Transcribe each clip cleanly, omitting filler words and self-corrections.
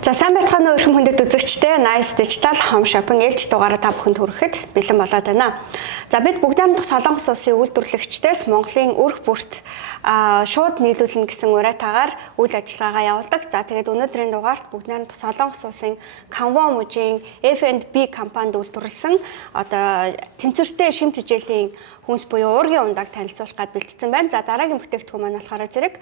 За сайн байцгаана уу өрхөн хүндэт үзэгчдээ Nice Digital Home Shopping ээлж дугаараа та бүхэнд хүрэхэд бэлэн болоод байна. За бид бүгд найрамдах Солонгос улсын үйлдвэрлэгчдээс Монголын өрх бүрт шууд нийлүүлнэ гэсэн уриатаагаар үйл ажиллагаагаа явуулдаг. За тэгээд өнөөдрийн дугаарт бүгд найрамдах Солонгос улсын Canva мужийн F&B компанид үйлдвэрлэсэн одоо тэнцвэртэй шимт хичээлийн хүнс буюу уургийн ундааг танилцуулах гад бэлдсэн байна. За дараагийн бүтээгдэхүүн маань болохоор зэрэг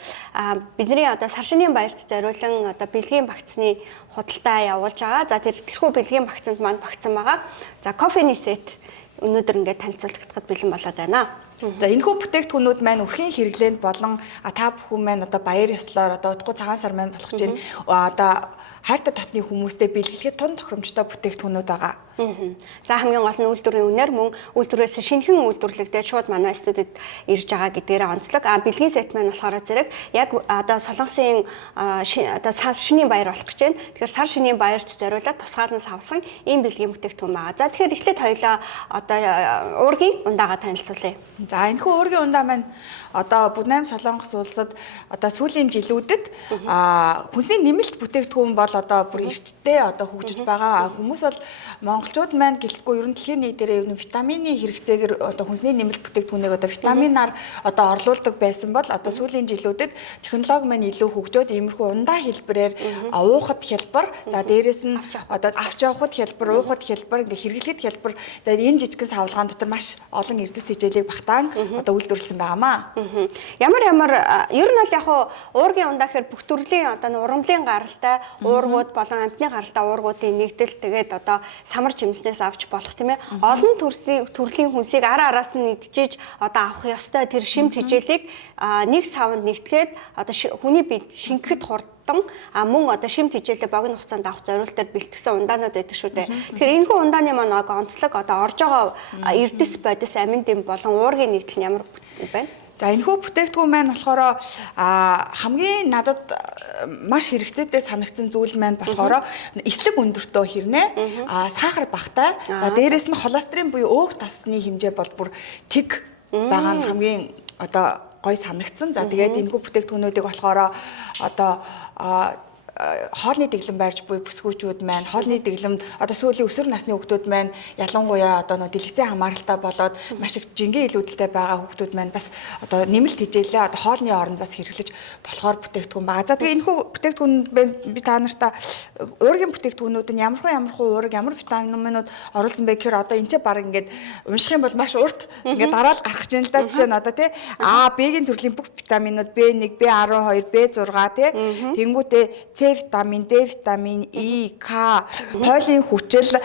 бидний одоо сар шинийн баярт зориулан одоо бэлгийн багцны худалдаа явуулж байгаа. За тэрхүү бэлгийн багцанд маань багцсан байгаа. За кофений сет өнөөдөр ингээд танилцуулахад бэлэн болоод байна. За энэхүү бүтээгдэхүүнүүд маань өрхийн хэрэглээнд болон та бүхэн маань одоо баяр ёслоор одоо удахгүй цагаан сар маань болох гэж одоо хайртай татны хүмүүстэй бэлгэлэхэд тун тохиромжтой бүтээгдэхүүнүүд байгаа. За хамгийн гол нь үйлдвэрийн үнээр мөн үйлдвэрээс шинэхэн үйлдвэрлэгдээд шууд манай студид ирж байгаа гэдгээрээ онцлог. Бэлгийн сет маань болохоор зэрэг яг одоо Солонгосын одоо сар шинийн баяр болох гэж байна. Тэгэхээр сар шинийн баярт зориулаад тусгаалнаас авсан ийм бэлгийн бүтээгдэхүүн байгаа. За тэгэхээр эхлээд хоёлаа одоо уургийн ундаагаа танилцуулъя. За энэхүү уургийн ундаа маань одоо Буднайм Солонгос улсад одоо сүүлийн жилүүдэд хүнсний нэмэлт бүтээгдэхүүн бол одоо бүр эртдээ одоо хөгжиж байгаа. Хүмүүс бол монголчууд маань гэлтгүй ер нь дэлхийн нийтээрээ витамины хэрэгцээгээр одоо хүнсний нэмэлт бүтээгдэхүүнийг одоо витаминаар одоо орлуулдаг байсан бол одоо сүүлийн жилүүдэд технологи маань илүү хөгжөөд иймэрхүү ундаа хэлбэрээр уухад хялбар за дээрэс нь одоо авч явахад хялбар уухад хялбар ингээ хэрэглэхэд хялбар тэгээд энэ жижигхэн савлгаан дотор маш олон эрдэс хичээлийг багтаан одоо үйлдвэрлэсэн байгаамаа. Ямар ер нь бол яг уургийн ундаа гэхээр бүх төрлийн одоо урамлын гаралтай уургууд болон амтны гаралтай уургуудын нэгдэл тэгээд одоо самар жимснээс авч болох тийм ээ. Олон төрлийн хүнсийг араас нь идчихэж одоо авах ёстой тэр шимт хичээлийг нэг савнд нэгтгээд одоо хүний биед шингэхэд хурдан мөн одоо шимт хичээлээ богино хугацаанд авах зорилтоор бэлтгэсэн ундаанууд байдаг шүү дээ. Тэгэхээр энэхүү ундааны маань онцлог одоо орж байгаа эрдэс бодис амин дэм болон уургийн нэгдэл нь ямар байна? За энэхүү бүтээгдэхүүн маань болохоор хамгийн надад маш хэрэгцээтэй санагдсан зүйл маань болохоор эслэг өндөртөө хэрнээ сахар багтай за дээрэс нь холестерин буюу өөх тасны хэмжээ бол бүр тэг байгаа нь хамгийн одоо гой санагдсан. За тэгээд энэхүү бүтээгдэхүүнүүдийг болохоор одоо хоолны дэглэм барьж буй бүсгүүчүүд маань хоолны дэглэмд одоо сүүлийн өсвөр насны хүүхдүүд маань ялангуяа одоо дэлгэцийн хамааралтай болоод маш их жингийн илүүдэлтэй байгаа хүүхдүүд маань бас одоо нэмэлт хичээлээ одоо хоолны оронд бас хэрэглэж болохоор бүтээгдэхүүн байгаа. За тэгээ энэхүү бүтээгдэхүүн би та нартаа уургийн бүтээгдэхүүнүүд нь ямархуу уург ямар витаминууд оруулсан бэ гэхээр одоо энэ ч баг ингээд унших юм бол маш урт ингээд дараал гарах гэж байна л да. Жишээ нь одоо тий B-ийн төрлийн бүх витаминууд B1, B12, B6 тий тэнгуүтээ витамин, D витамин, E, К, фолиин хүчил,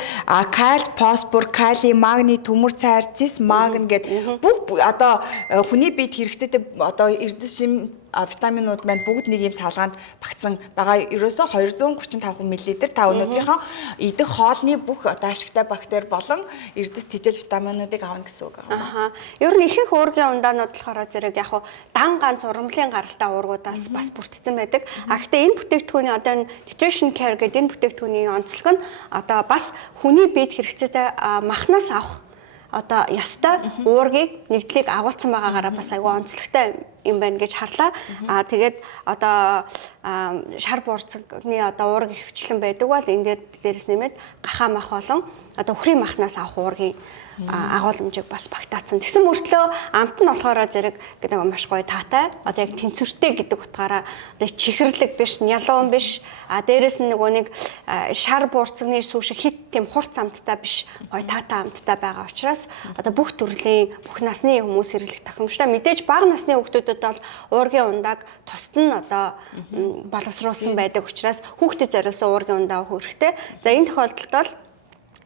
кальц, фосфор, калий, магний, төмөр, цайр, цис, магн гэдэг бүх одоо хүний биед хэрэгцээтэй одоо эрдэс шим витаминууд маань бүгд нэг юм салгаанд багтсан байгаа. Ерөөсөө 235 мл та өнөөдрийнхөө идэх хоолны бүх одоо ашигтай бактери болон эрдэс тэжээл витаминуудыг авна гэсэн үг байна. Ер нь ихэнх уургийн ундаанууд болохоор зэрэг яг дан ганц урамлын гаралтай уургуудаас бас бүрдсэн байдаг. Гэхдээ энэ бүтээгдэхүүний одоо nutrition care гэдэг энэ бүтээгдэхүүний онцлог нь одоо бас хүний биед хэрэгцээтэй махнаас авах одоо ёстой уургийг нэгдлийг агуулсан байгаагаараа бас айгүй онцлогтой юм байна гэж харлаа. Тэгээд одоо шар буурцагны одоо уургийн хөвчлэн байдаг бол энэ дээрээс нэмээд гахаа мах болон одоо өхрийн махнаас авах уургийн агуулмжийг бас багтаацсан. Тэгсэн мөртлөө амт нь болохоор зэрэг гэдэг маш гоё таатай. Одоо яг тэнцвэртэй гэдэг утгаараа одоо чихэрлэг биш, нялуун биш. Дээрээс нь нэг шар буурцагны сүүшиг хит тийм хурц амттай биш, гоё таатай амттай байгаа учраас одоо бүх төрлийн бүх насны хүмүүс хэрэглэх тохиромжтой. Мэдээж бага насны хүүхдүүдэд бол уургийн ундааг тусад нь одоо боловсруулсан байдаг учраас хүүхдэд зориулсан уургийн ундаа өгөх хэрэгтэй. За энэ тохиолдолд бол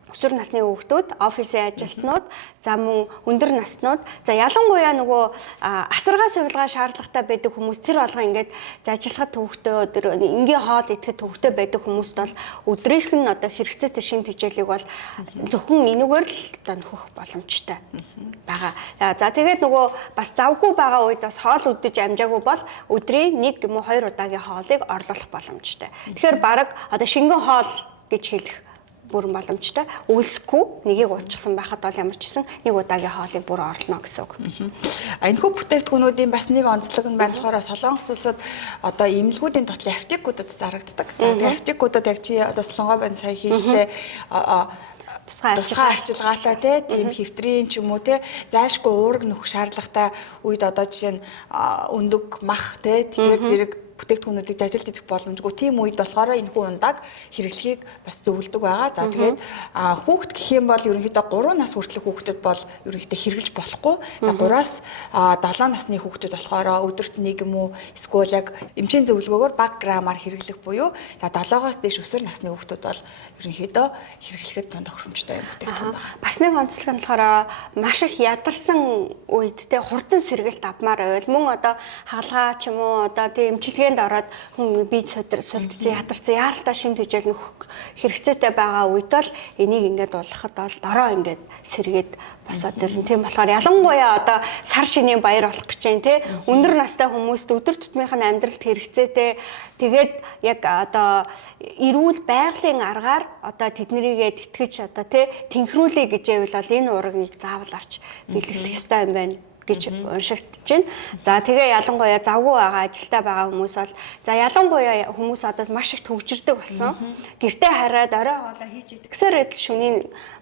өсвөр насны хүүхдүүд, офисын ажилтнууд, за мөн өндөр наснууд, за ялангуяа нөгөө асаргаа сувилгаа шаардлагатай байдаг хүмүүс тэр болгоо ингээд ажиллахад төвхтөө тэр энгийн хоол идэхэд төвхтөө байдаг хүмүүст бол өдрийнх нь одоо хэрэгцээтэй шимт хичээлийг бол зөвхөн энэгээр л одоо нөхөх боломжтой байгаа. За тэгээд нөгөө бас завгүй байгаа үед бас хоол үдэж амжаагүй бол өдрийн 1 юм уу 2 удаагийн хоолыг орлуулах боломжтой. Тэгэхээр бараг одоо шингэн хоол гэж хэлэх бүрэн боломжтой. Үлсэхгүй нэгийг уучихсан байхад бол ямар ч гэсэн нэг удаагийн хоолыг бүр орлоно гэсэн үг. Энэхүү бүтээгдэхүүнүүдийн бас нэг онцлог нь байна болохоор Солонгос улсад одоо имлгүүдийн дотлын аптекуудад зарагддаг. Тэгээ аптекуудад яг чи одоо Солонгоо байна сая хэллээ тусгай арчилгаатай тийм хэвтрийн ч юм уу те зайлшгүй уураг нөхөх шаардлагатай үед одоо жишээ нь өндөг мах те тэгэхээр зэрэг бүтээгдэхүүнүүдийг ажилт идэх боломжгүй тийм үед болохоор энэ хүн ундааг хэрэглэхийг бас зөвлөдөг байгаа. За тэгээд хүүхэд гэх юм бол ерөнхийдөө 3 нас хүртэлх хүүхдэд бол ерөнхийдөө хэрэглэж болохгүй. За 3-аас 7 насны хүүхдэд болохоор өдөрт нэг юм уу эсвэл яг эмчийн зөвлөгөөгөөр бага граммаар хэрэглэх буюу за 7-оос дээш өсвөр насны хүүхдүүд бол ерөнхийдөө хэрэглэхэд тунд тохиромжтой юм бүтээгдэхүүн байна. Бас нэг онцлог нь болохоор маш их ядарсан үед те хурдан сэргэлт авмаар байвал мөн одоо хаалгаа ч юм уу одоо тийм эмчилгээнд ороод хүн бие сулдсан ядарсан яаралтай шимт хижээл нөхөх хэрэгцээтэй байгаа үед бол энийг ингээд дуулахад бол дороо ингээд сэргээд босоод ирнэ. Тийм болохоор ялангуяа одоо сар шинийн баяр болох гэж байна те өндөр настай хүмүүст өдөр тутмынх нь амьдралд хэрэгцээтэй тэгээд яг одоо эрүүл байгалийн аргаар одоо тэднэрийгээ тэтгэж одоо те тэнхрүүлээ гэж байвал бол энэ уургийг заавал авч бэлтгэх ёстой юм байна гэж уншигдэж байна. За тэгээ ялангуяа завгүй байгаа ажилдаа байгаа хүмүүс бол за ялангуяа хүмүүс одоо маш их төвчрдэг болсон. Гэртээ хараад орой хоолоо хийж идэгсээр адил шөнийн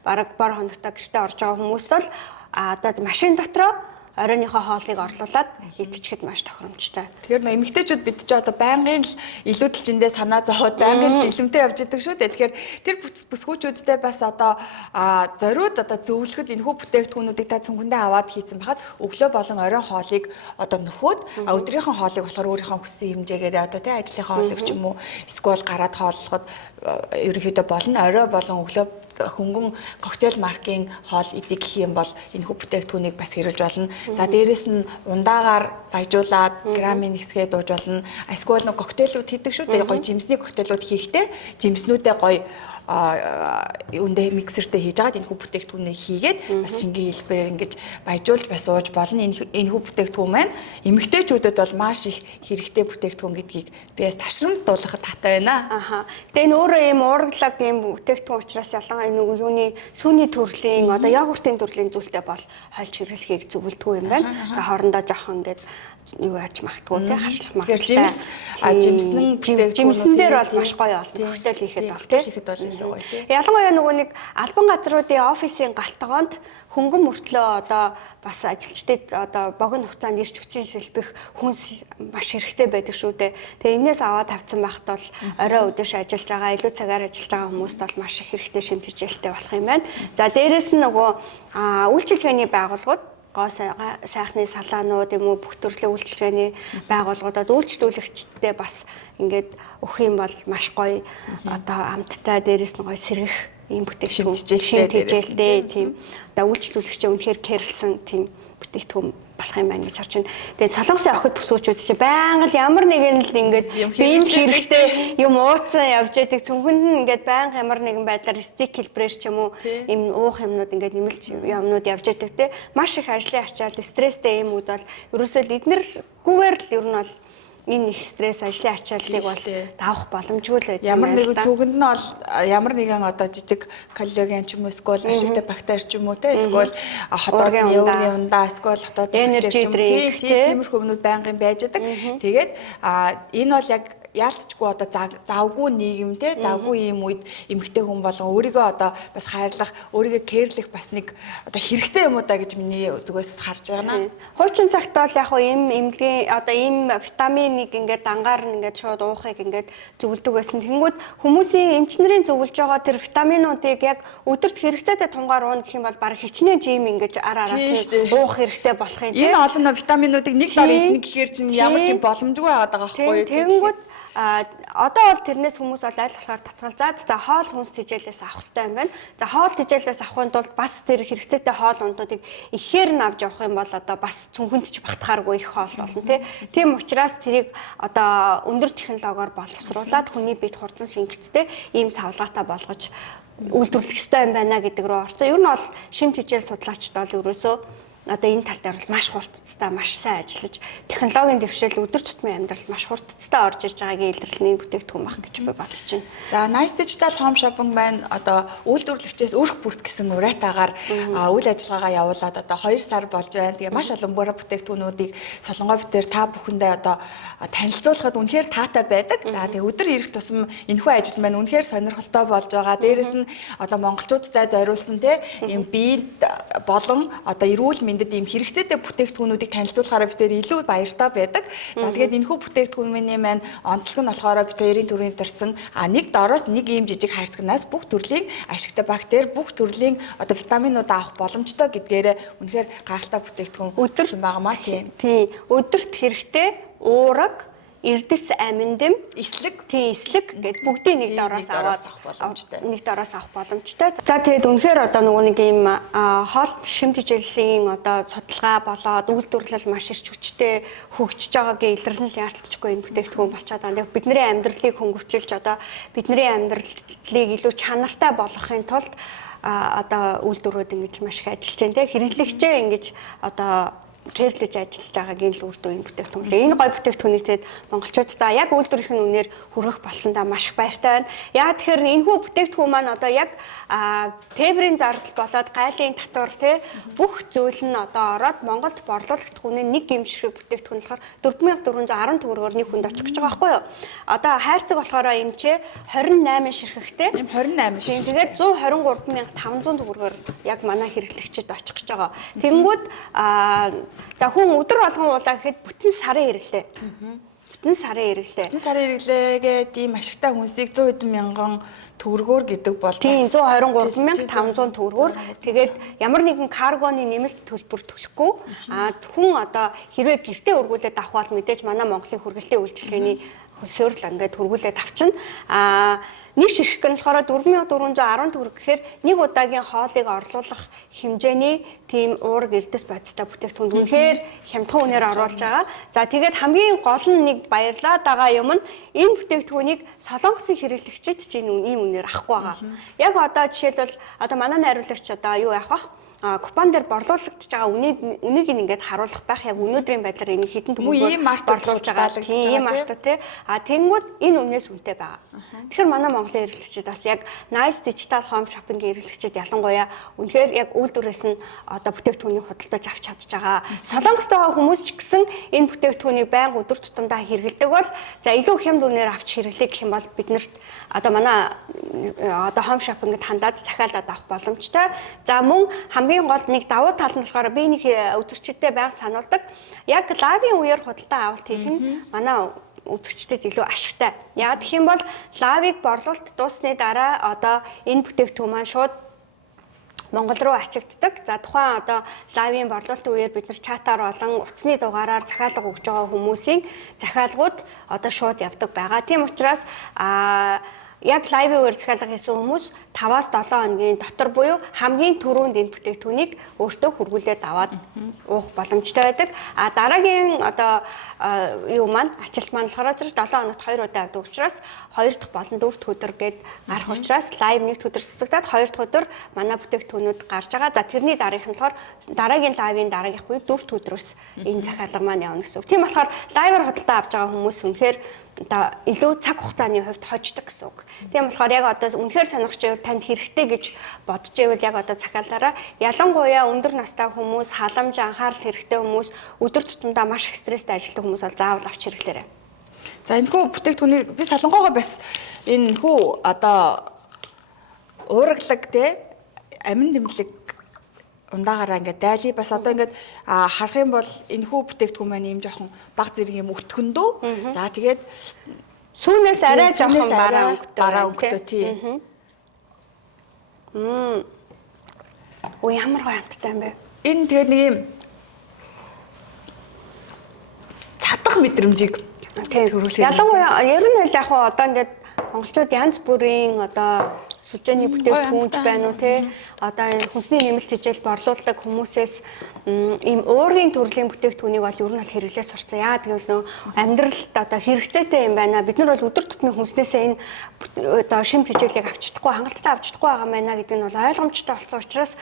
бараг бор хоногтой гэртээ орж байгаа хүмүүс бол одоо машин дотроо оройныхоо хоолыг орлуулад идчихэд маш тохиромжтой. Тэгэхээр нөө эмэгтэйчүүд бид ч одоо байнгын л илүүдэлжиндээ санаа зовоод байнгын л илэмтэй явж идэг шүү дээ. Тэгэхээр тэр бүсгүүчүүдтэй бас одоо зориуд одоо зөвлөхөд энэхүү бүтээгдэхүүнүүдийг та цүнхэндээ аваад хийцэн бахад өглөө болон оройн хоолыг одоо нөхөөд өдрийнхөө хоолыг болохоор өөрийнхөө хүссэн хэмжээгээр одоо тий ажлынхаа хоолыг ч юм уу эсвэл гараад хооллоход ерөнхийдөө болно. Орой болон өглөө хөнгөн коктейл маркийн хоол идэг гэх юм бол энэхүү бүтээгдэхүүнийг бас хэрэгж болно. За дээрэс нь ундаагаар баяжуулаад граммын нэгсгээ дууж болно. Эсвэл нэг коктейлүүд хийдэг шүү дээ. Гоё жимсний коктейлүүд хийхдээ жимснүүдээ гоё үндэ миксертэй хийж агаад энэхүү бүтээгдэхүүнийг хийгээд бас шингийн хэлбэрээр ингэж баяжуулж бас ууж болно. Энэхүү бүтээгдэхүүн маань эмэгтэйчүүдэд бол маш их хэрэгтэй бүтээгдэхүүн гэдгийг би бас ташрамдуулахад татай байна. Тэгээ энэ өөрөө ийм уургалаг ийм бүтээгдэхүүн учраас ялангуяа нэг юуны сүүний төрлийн одоо йогуртын төрлийн зүйлтэй бол хольж хэрэглэхийг зөвлөдгөө юм байна. За хоорондоо жоохон ингэж юу яаж магтгүй те хашлах магттай. Жимсэн дээр бол маш гоё олон коктейл хийхэд бол те. Ялангуяа нөгөө нэг албан газруудын офисын галтгоонд хөнгөн мөртлөө одоо бас ажилчдад одоо богино хугацаанд ирч хүчин шилбэх хүнс маш хэрэгтэй байдаг шүү дээ. Тэгээ энээс аваад тавьсан байхад бол орой өдөрш ажиллаж байгаа, илүү цагаар ажиллаж байгаа хүмүүст бол маш их хэрэгтэй шимт хичээлтэй болох юм байна. За дээрэс нь нөгөө үйлчилгээний байгууллагууд гоо сайхны салаанууд юм уу бүх төрлийн үйлчилгээний байгууллагуудад үйлчлүүлэгчтэй бас ингээд өгөх юм бол маш гоё одоо амттай дээрээс нь гоё сэргэх ийм бүтээгдэхүүн хичээлтэй тийм одоо үйлчлүүлэгчээ үнэхээр кэрлсэн тийм бүтээгдэхүүн болох юм байна гэж харж байна. Тэгээ солонгосын охид бүсгүүчүүд чинь байнга л ямар нэгэн л ингээд биенд хэрэгтэй юм ууцсан явж байдаг. Цүнхэнд нь ингээд байнга ямар нэгэн байдлаар стик хэлбэрээр ч юм уу юм уух юмнууд ингээд нэмэлт юмнууд явж байдаг те. Маш их ажлын ачаал стресстэй юмуд бол ерөөсөө эднэргүйгээр л ер нь бол энэ их стресс ажлын ачааллыг бол давах боломжгүй л байдаг. Ямар нэгэн зүгэнд нь бол ямар нэгэн одоо жижиг калоригийн ч юм уу эсвэл ашигтай бактери ч юм уу те эсвэл хотоогийн ундаа эсвэл хотоод энержи дринк тиймэрхүү юмнууд байнгын байж байгаа. Тэгээд энэ бол яг яалтчгүй одоо завгүй нийгэм те завгүй юм үед эмэгтэй хүн болон өөрийгөө одоо бас хайрлах, өөрийгөө кэрлэх бас нэг одоо хэрэгтэй юм уу да гэж миний зүгээс харж байна. Хуучин цагт бол яг ийм эмнэлгийн одоо ийм витаминыг ингээд дангаар нь ингээд шууд уухыг ингээд зөвлөдөг байсан. Тэнгүүд хүмүүсийн эмчнэрийн зөвлөж байгаа тэр витаминуудыг яг өдөрт хэрэгцээтэй тунгаар ууна гэх юм бол баг хичнээн жим ингээд араас нь уух хэрэгтэй болох юм тийм. Энэ олон витаминуудыг нэг дор идэх гэхээр чинь ямар ч боломжгүй байгаад байгаа байхгүй юу? Тэнгүүд одоо бол тэрнээс хүмүүс бол аль болохоор татгалзаад за хоол хүнс тэжээлээс авах хэрэгтэй юм байна. За хоол тэжээлээс авахын тулд бас тэр хэрэгцээтэй хоол ундуудыг ихээр нь авч явах юм бол одоо бас цүнхэнд ч багтахааргүй их хоол болно тийм учраас тэрийг одоо өндөр технологиор боловсруулад хүний биед хурдан шингэцтэй ийм савлгаатай болгож үйлдвэрлэх хэрэгтэй юм байна гэдэг рүү орсон. Ер нь бол шимт хичээл судлаачд бол ерөөсөө одоо энэ тал дээр бол маш хурцтай маш сайн ажиллаж технологийн дэвшил өдөр тутмын амьдралд маш хурцтай орж ирж байгаагийн илэрлэлийн бүтээгдэхүүн баг гэж би бодож байна. За Nice Digital Home Shopping маань одоо үйлдвэрлэгчээс өрх бүрт гэсэн уриатаагаар үйл ажиллагаагаа явуулаад одоо 2 сар болж байна. Тэгээ маш олон бүтээгдэхүүнүүдийг Солонгой битээр та бүхэндээ одоо танилцуулахад үнэхээр таатай байдаг. За тэгээ өдөр ирэх тусам энэхүү ажил маань үнэхээр сонирхолтой болж байгаа. Дээрээс нь одоо монголчуудтай зориулсан ийм бие болон одоо эрүүл мэндэд ийм хэрэгцээтэй бүтээгдэхүүнүүдийг танилцуулахаараа битээр илүү баяртай байдаг. За тэгээд энэхүү бүтээгдэхүүнний маань онцлог нь болохоор битээр 90 төгрөгийн дурдсан нэг доороос нэг ийм жижиг хайрцагнаас бүх төрлийн ашигтай бактери, бүх төрлийн одоо витаминууд авах боломжтой гэдгээрээ үнэхээр гайхалтай бүтээгдэхүүн өдөрсөн байгаамаа тийм. Өдөрт хэрэгтэй уураг, эрдэс аминдим, эслэг гэд бүгдийг нэг доороос авах боломжтой. За тэгээд үнэхээр одоо нөгөө нэг ийм хоолт шим тэжээлийн одоо судалгаа болоод үйлдвэрлэл маш ирч хүчтэй хөгжиж байгаагийн илэрлэл яалтчгүй энэ бүтээгдэхүүн болчиход байгаа. Бидний амьдралыг хөнгөвчилж одоо бидний амьдралыг илүү чанартай болгохын тулд одоо үйлдвэрүүд ингэж маш их ажиллаж байна. Хэрэглэгчээ ингэж одоо кэрлэж ажиллаж байгаагийн л үр дүн бүтээгдэхүүн. Энэ гой бүтээгдэхүүнийг тэгээд монголчуудаа яг үйлдвэрийн үнээр хүргэх болсондоо маш их баяртай байна. Яагаад тэгэхээр энэхүү бүтээгдэхүүн маань одоо яг тээврийн зардал болоод гайлын татвар бүх зүйл нь одоо ороод Монголд борлуулагдах үнэ нэг гэмширхэг бүтээгдэхүүн болохоор 4410 төгрөгөөр нэг хүнд очих гэж байгаа байхгүй юу? Одоо хайрцаг болохоор эмчээ 28 ширхэгтэй. 28 ширхэг. Тэгээд 123500 төгрөгөөр яг манай хэрэглэгчид очих гэж байгаа. Тэгэнгүүт за хүн өдөр болгон уулаа гэхэд бүтэн сарын хэрэглээ. Бүтэн сарын хэрэглээгээд ийм ашигтай хүнсийг 100 хэдэн мянган төгрөгөөр гэдэг бол тийм 123500 төгрөгөөр тэгээд ямар нэгэн каргоны нэмэлт төлбөр төлөхгүй хүн одоо хэрвээ гэртээ өргүүлээд авах бол мэдээж манай Монголын хүргэлтийн үйлчилгээний хөсөөрл ингээд хүргүүлээд авчна. Нэг ширхэг нь болохоор 4410 төгрөг гэхээр нэг удаагийн хоолыг орлуулах хэмжээний тийм уураг эрдэс бодистой бүтээгдэхүүн үнэхээр хямдхан үнээр оруулж байгаа. За тэгээд хамгийн гол нь нэг баярлаад байгаа юм нь энэ бүтээгдэхүүнийг солонгосын хэрэглэгчид ч ийм үнээр авахгүй байгаа. Яг одоо жишээлбэл одоо манай найруулагч одоо юу яах вэ? Купон дээр борлуулагдж байгаа үнийг ингээд харуулах байх яг өнөөдрийн байдлаар энэ хідэн төгрөгөөр борлуулж байгаа тийм арта тий. Тэнгүүд энэ үнээс үнэтэй байгаа. Тэгэхээр манай Монголын хэрэглэгчид бас яг Nice Digital Home Shopping-ийн хэрэглэгчид ялангуяа үнэхээр яг үйлдвэрээс нь одоо бүтээгдэхүүнийг худалдаж авч чадж байгаа. Солонгост байгаа хүмүүс ч гэсэн энэ бүтээгдэхүүнийг байнга өдөр тутамдаа хэрэглэдэг бол за илүү хямд үнээр авч хэрэглэх гэх юм бол биднэрт одоо манай одоо Home Shopping-д хандаад захиалаад авах боломжтой. За мөн хамгийн гол нэг давуу тал нь болохоор би нэг үзэгчдэд байнга сануулдаг. Яг лавийн үеэр худалдаа авалт хийх нь манай үзэгчдэд илүү ашигтай. Яг гэх юм бол лавыг борлуулалт дуусны дараа одоо энэ бүтээгдэхүүн маань шууд Монгол руу ачигддаг. За тухайн одоо лавийн борлуулалтын үеэр бид нар чатаар болон утасны дугаараар захиалга өгж байгаа хүмүүсийн захиалгууд одоо шууд явдаг байгаа. Тийм учраас яг лайвын үеэр захиалга хийсэн хүмүүс 5-аас 7 хоногийн дотор буюу хамгийн түрүүнд энэ бүтээгдэхүүнийг өөртөө хүргүүлээд аваад уух боломжтой байдаг. Дараагийн одоо юу маань ачаалт маань болохоор 7 хоногт 2 удаа авдаг учраас 2 дахь болон 4 дахь өдөр гээд гарах учраас лайв нэгд өдөр цэцэгдээд 2 дахь өдөр манай бүтээгдэхүүнүүд гарч байгаа. За тэрний дараагийнх нь болохоор дараагийн лайвын дараагийнх буюу 4 дахь өдрөөс энэ захиалга маань явна гэсэн үг. Тийм болохоор лайваар худалдаа авч байгаа хүмүүс үнэхээр илүү цаг хугацааны хувьд хождог гэсэн үг. Тийм болохоор яг одоо үнэхээр сонирхож байвал танд хэрэгтэй гэж бодож байвал яг одоо захиалаараа ялангуяа өндөр настай хүмүүс, халамж анхаарал хэрэгтэй хүмүүс, өдөр тутамдаа маш их стресстэй ажилладаг хүмүүс бол заавал авч хэрэглээрэй. За энэхүү бүтээгдэхүүнийг би Солонгогоо бас энэхүү одоо уургалаг амин дэмлэг ундаагаараа ингээд дайли бас одоо ингээд харах юм бол энэхүү бүтээгдэхүүн маань ийм жоохон баг зэрэг юм өтгөндөө. За тэгээд сүүнээс арай жоохон бараа өнгөтэй тийм. Оо ямар гоё хамттай юм бэ? Энэ тэгээд нэг юм цадах мэдрэмжийг төрүүлэх. Ялангуяа ер нь яг одоо ингээд монголчууд янз бүрийн одоо сүлжээний бүтээгдэхүүнч байна уу те одоо хүнсний нэмэлт хичээл борлуулдаг хүмүүсээс ийм уургийн төрлийн бүтээгдэхүүнийг бол ер нь хэрэглээс сурцсан. Яа гэвэл нөө амьдралд одоо хэрэгцээтэй юм байна. Бид нар бол өдөр тутмын хүнснээсээ энэ одоо шим хичээлийг авч чадахгүй, хангалттай авч чадахгүй байгаа маа гэдэг нь бол ойлгомжтой болсон учраас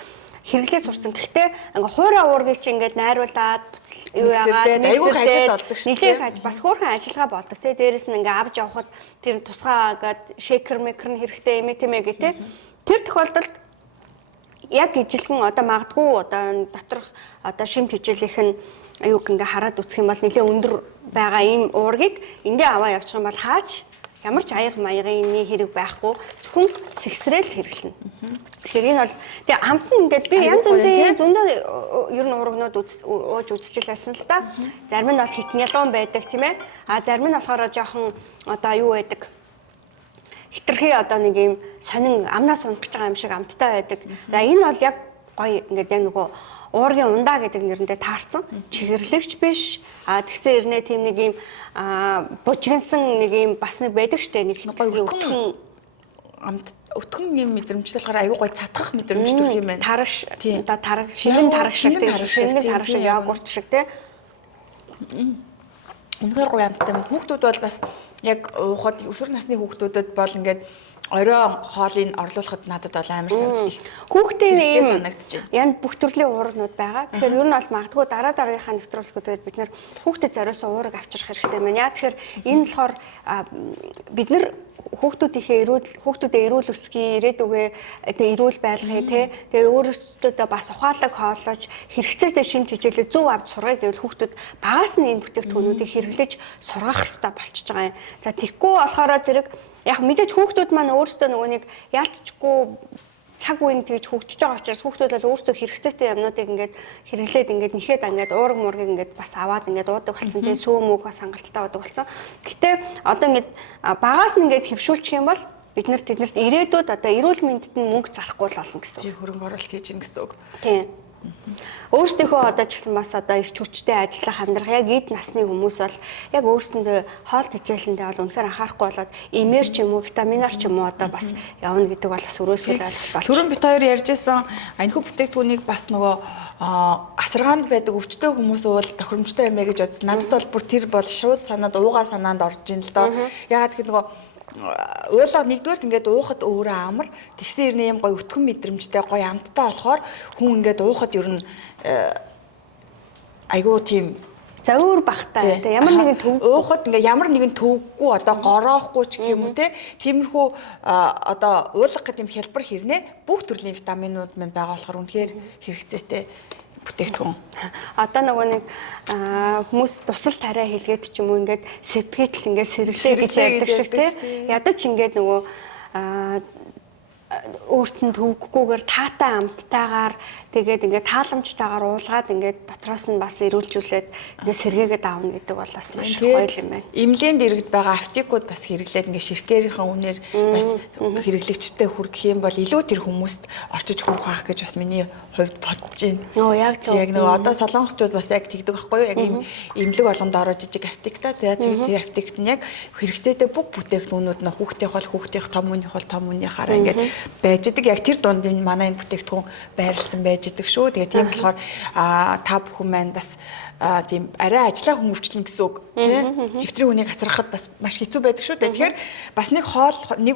хэрэглээ сурсан. Гэхдээ ингээ хуурай уургийг чи ингээд найруулад юу яагаад айгүй ажил болдог шүү дээ. нэлээх бас хөөрхөн ажиллагаа болдог те. Дээрээс нь ингээ авч явхад тэр тусгай ингээд шейкер мекер нь хэрэгтэй юм тийм ээ гэ те. Тэр тохиолдолд яг ижилхэн одоо магадгүй одоо доторх одоо шимт хичээлийнх нь аюуг ингээ хараад үсэх юм бол нэлээ өндөр байгаа ийм уургийг ингээ аваа явчих юм бол хаач ямар ч аяга маягын хэрэг байхгүй зөвхөн сэгсрэл хэрэглэнэ. Тэгэхээр энэ бол тэгээ амт нь ингээд би янз янзын зөндөө ер нь уургнууд ууж үзчихлээсэн л да. Зарим нь бол хитнялуун байдаг тийм ээ. А зарим нь болохоор жоохон одоо юу байдаг. Хитрхи одоо нэг юм сонин амнаас унах гэж байгаа юм шиг амттай байдаг. Энэ бол яг гоё ингээд яг нөгөө уургийн ундаа гэдэг нэрэндээ таарсан. Чихэрлэгч биш. Тэгсэн ирнэ тийм нэг юм бужигнсан нэг юм бас нэг байдаг штэ нэг гоё өтгөн амт өтгөн юм мэдрэмжтэй болохоор аюу гой цатгах мэдрэмж төрх юм байна. Тарагш одоо тараг шингэн тараг шиг тийм шингэн тараг шиг йогурт шиг тийм. Үнэхээр гоё амттай байна. Хүүхдүүд бол бас яг уухад өсвөр насны хүүхдүүдэд бол ингээд орой хоолыг орлуулахад надад бол амар санагдаж. Хүүхдийн ийм санагдаж байна. Янд бүх төрлийн уурнууд байгаа. Тэгэхээр ер нь бол магадгүй дараагийнхаа нэвтрүүлгүүдэд бид нэр хүүхдэд зориулсан уурыг авчрах хэрэгтэй байна. Тэгэхээр энэ болохоор бид нар хүүхдүүдээ эрүүл өсгий, ирээдүгээ эрүүл байлгая те. Тэгээ өөрсдөө бас ухаалаг хооллож хэрэгцээтэй шимт хичээлээ зөв авч сургая гэвэл хүүхдүүд багаас нь энэ бүтээгдэхүүнүүдийг хэрэглэж сургах хэрэгтэй болчихж байгаа юм. За тэгхгүй болохоор зэрэг яг мэдээж хүүхдүүд маань өөрсдөө нөгөө нэг яалтчгүй цаг үеийн тэгж хөгжиж байгаа учраас хүүхдүүд бол өөрсдөө хэрэгцээтэй юмнуудыг ингээд хэрэглээд ингээд нэхэд ингээд уураг муургийг ингээд бас аваад ингээд уудаг болсон. Тэгээ сөөм үг бас хангалттай уудаг болсон. Гэтэ одоо ингээд багаас нь ингээд хөвшүүлчих юм бол бид нарт тэднэрт ирээдүйд одоо эрүүл мэндэд нь мөнгө зарахгүй л болно гэсэн үг. Тийм хөрөнгө оруулалт хийж гин гэсэн үг. Тийм. Өөрсдийнхөө одоо ч гэсэн бас одоо ирч хүчтэй ажиллах амьдрах яг эд насны хүмүүс бол яг өөрсөндөө хоол тэжээлэндээ бол үнэхээр анхаарахгүй болоод имээр ч юм уу витаминаар ч юм уу одоо бас явна гэдэг бол бас өрөөсгөл ойлголт болж. Түрүүн бит хоёр ярьжсэн анхны бүтээгдэхүүнийг бас нөгөө асаргаанд байдаг өвчтөе хүмүүс уул тохиромжтой юм бэ гэж бодсон. Надад бол бүр тэр бол шууд санаад уугаа санаанд орж ийн л доо. Яагаад гэвэл нөгөө уулаа нэгдүгээр ингээд уухад өөрөө амар тэгсэн ирнэ юм гоё өтгөн мэдрэмжтэй гоё амттай болохоор хүн ингээд уухад ер нь айгуу тийм зөөр бахтай те ямар нэгэн төв уухад ингээд ямар нэгэн төвгүй одоо гороохгүй ч гэх юм уу те тиймэрхүү одоо уулах гэдэг юм хялбар хэрнээ бүх төрлийн витаминууд мань байгаа болохоор үнэхээр хэрэгцээтэй бүтээгдэхүүн. Одоо нөгөө нэг хүмүүс тусал тариа хэлгээд ч юм уу ингээд сэпгэтл ингээд сэргэлээ гэж ярьдаг шиг тий. Ядаж ингээд нөгөө өөрт нь төвггүйгээр таатай амттайгаар тэгээд ингээд тааламжтайгаар уулгаад ингээд дотроос нь бас ирүүлжүүлээд ингээд сэргээгээд аавна гэдэг бол бас маш гоё юм байна. Имлэнд иргэд байгаа аптекууд бас хэрэглээд ингээд ширкээрийнхээ үнээр бас хэрэглэгчтэй хүргэх юм бол илүү тэр хүмүүст очиж хүрэх байх гэж бас миний хувьд бодож байна. Нөө яг зөв. Яг нөгөө одоо солонгосчууд бас яг тэгдэг байхгүй юу? Яг ийм имлэг болгонд ороо жижиг аптекта тэгээд тэр аптект нь яг хэрэгцээтэй бүх бүтээгдэхүүнүүд нь хүүхдийн хол хүүхдийн том үеийн хол том үеийнхаараа ингээд байж идэг. Яг тэр дунд манай энэ бүтээгдэхүүн байрлсан байж идэг шүү. Тэгээ тийм болохоор та бүхэн маань бас тийм арай ажиллаа хөнгөвчлэн гэсэн үг тийм хэвтрийн хүнийг хацрахад бас маш хэцүү байдаг шүү. Тэгэхээр бас нэг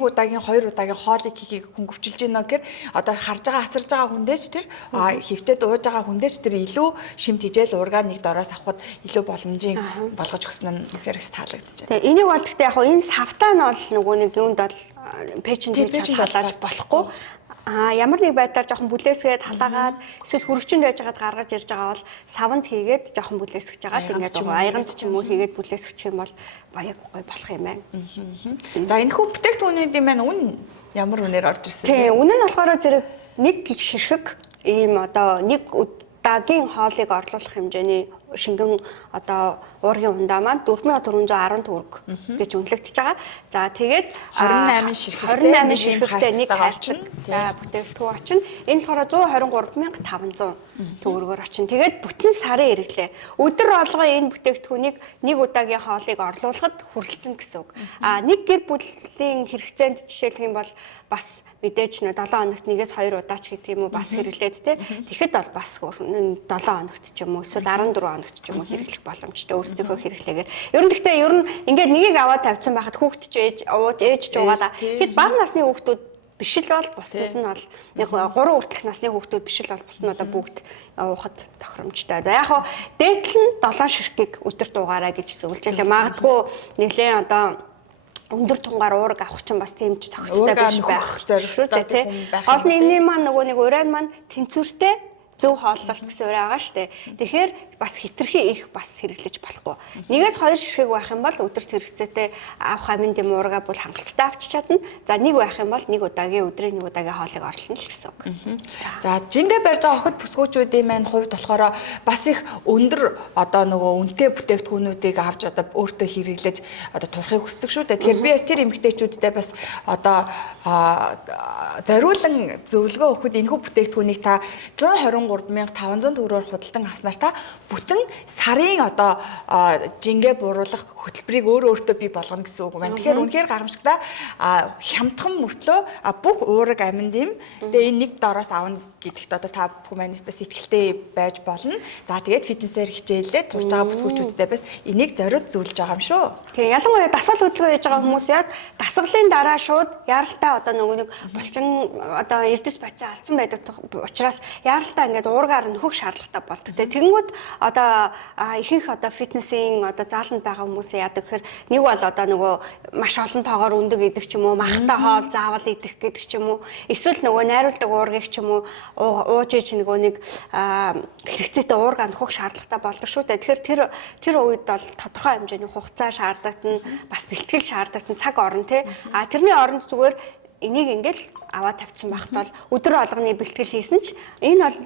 удаагийн хоёр удаагийн хоолыг хийхийг хөнгөвчилж байна гэхээр одоо харж байгаа хацарж байгаа хүндээч тэр хэвтээд ууж байгаа хүндээч тэр илүү шимт хижээл уургаа нэг дороос авахд илүү боломжийн болгож өгсөн нь үнэхээр их таалагдчихэ. Тэгээ энийг бол гэхдээ яг энэ савтаа нь бол нөгөө нэг юунд бол пэйжэнд халааж болохгүй. Ямар нэг байдлаар жоохон бүлээсгээд халаагаад эсвэл хөрөгчөнд байж байгаад гаргаж ирж байгаа бол савнд хийгээд жоохон бүлээсгэж байгаа. Тэгээд аяганд ч юм уу хийгээд бүлээсгэх юм бол баяг гоё болох юм байна. За энэ хүү бүтээгдэхүүнүүдийн маань үн ямар үнээр орж ирсэн бэ? Тийм, үнэ нь болохоор зэрэг нэг ширхэг ийм одоо нэг удаагийн хоолыг орлуулах хэмжээний шингэн одоо уургийн ундаа маань 4410 төгрөг гэж үнэлэгдэж байгаа. За тэгээд 28 ширхэгтэй нэг хайрцаг бүтээгдэхүүн очино. Энэ болохоор 123,500 төгрөгөөр очино. Тэгээд бүтэн сарын хэрэглээ. Өдөр болгоо энэ бүтээгдэхүүнийг нэг удаагийн хоолыг орлуулахад хүрэлцэн гэсэн үг. Нэг гэр бүлийн хэрэгцээнд жишээлх юм бол бас мэдээж 7 хоногт нэгээс 2 удаа ч гэдэг юм уу бас хэрэглээд те. Тэгэхэд бол бас 7 хоногт ч юм уу эсвэл 14 хоногт ч юм уу хэрэглэх боломжтой өөрсдийнхөө хэрэглээгээр. Ер нь ингээд нэгийг аваад тавьсан байхад хүүхд ч ээж ч угаалаа. Тэгэхэд бага насны хүүхдүүд биш л бол бусдад нь бол нэг 3 хүртэлх насны хүүхдүүд биш л бол бусд нь одоо бүгд уухад тохиромжтой. За яг хоо дээдл нь 7 ширхгийг өдөрт уугаарай гэж зөвлөж байлаа. Магадгүй нэлээд одоо өндөр тунгаар уураг авах чинь бас тийм ч зохистой биш байх шүү дээ тий. Гол нь энэний маань нөгөө нэг урайн маань тэнцвэртэй зөв хооллолт гэсэн үг байгаа шүү дээ. Тэгэхээр бас хитрхи их бас хэрэглэж болохгүй. Нэгээс 2 ширхэг байх юм бол өдөрт хэрэгцээтэй авах амин дэм уурга бол хангалттай авчиж чадна. За нэг байх юм бол нэг удаагийн өдрийн нэг удаагийн хоолыг орлоно л гэсэн үг. За жингээ барьж байгаа охид бүсгүүчүүдийн маань хувьд болохоор бас их өндөр одоо нөгөө үнэтэй бүтээгдэхүүнүүдийг авч одоо өөртөө хэрэглэж одоо турахыг хүсдэг шүү дээ. Тэгэхээр би бас тэр эмэгтэйчүүдтэй бас одоо зориулан зөвлөгөө өгөхөд энэхүү бүтээгдэхүүнийг та 123,500 төгрөгөөр худалдан авснаар та бүтэн сарын одоо жингээ бууруулах хөтөлбөрийг өөртөө бий болгоно гэсэн үг байна. Тэгэхээр үнэхээр гайхамшигтай хямдхан мөртлөө бүх уураг амин дэм тэгээ энэ нэг доороос авна гэдэгт одоо та бүхэн манайс бас ихтэй байж болно. За тэгээд фитнесээр хичээлээ турж байгаа бүсгүүчүүдтэй бас энийг зориуд зөвлөж байгаа юм шүү. Тэгээ ялангуяа дасгал хөдөлгөөн хийж байгаа хүмүүс яд дасгалын дараа шууд яаралтай одоо нөгөө нэг булчин одоо эрдэс бацаа алдсан байдаг учраас яаралтай ингээд уургаар нөхөх шаардлагатай болдог. Тэгэнгүүт одоо ихэнх одоо фитнесийн одоо зааланд байгаа хүмүүс яадаг гэхээр нэг бол одоо нөгөө маш олон тоогоор өндөг идэх ч юм уу, махтай хоол заавал идэх гэдэг ч юм уу, эсвэл нөгөө найруулдаг уургийг ч юм уу ууж ич нөгөө нэг хэрэгцээтэй уургаа нөхөх шаардлагатай болдог шүү дээ. Тэгэхээр тэр үед бол тодорхой хэмжээний хугацаа шаардлагатан бас бэлтгэл шаардлагатан цаг орно тий. Тэрний оронд зүгээр энийг ингээл аваад тавьсан байхад бол өдөр болгоны бэлтгэл хийсэн ч энэ бол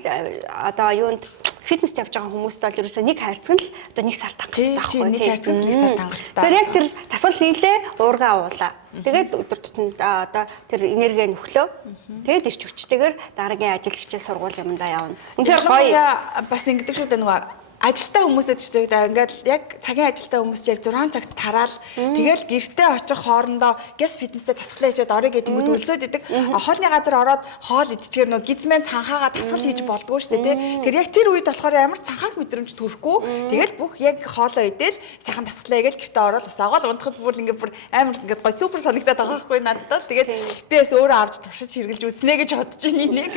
одоо юунд фитнест явж байгаа хүмүүст бол ерөөсөө нэг хайрцаг л одоо нэг сар тангалттай байхгүй тийм нэг хайрцаг нэг сар тангалттай. Тэгэхээр яг тэр тасгал хийлээ уургаа уулаа. Тэгээд өдөр тутамд одоо тэр энерги нөхлөө. Тэгээд ирч хүчтэйгээр дараагийн ажил хичээл сургууль юмдаа явна. Тэгэхээр гоё бас ингэдэг шүү дээ нөгөө ажилтаа хүмүүсэд ч ингээд яг цагийн ажилтаа хүмүүс ч яг 6 цагт тараал тэгэл гэртээ очих хоорондоо гэс фитнестэй тасгалаа хийгээд орё гэдэг нь өлсөд идэг. Хоолны газар ороод хоол идчихээр нөгөө гизмэн цанхаагаа тасгал хийж болдгоо шүү дээ тий. Тэр яг тэр үед болохоор ямар цанхааг мэдрэмж төрөхгүй. Тэгэл бүх яг хоолоо идэл сайхан тасгалаа хийгээл гэртээ ороод усаагаал унтахад бүр ингээд бүр амар ингээд гоё супер санагдаад байгаа байхгүй надад. Тэгээд би бас өөрөө авч туршиж хэрглэж үзнэ гэж бодож байна энийг.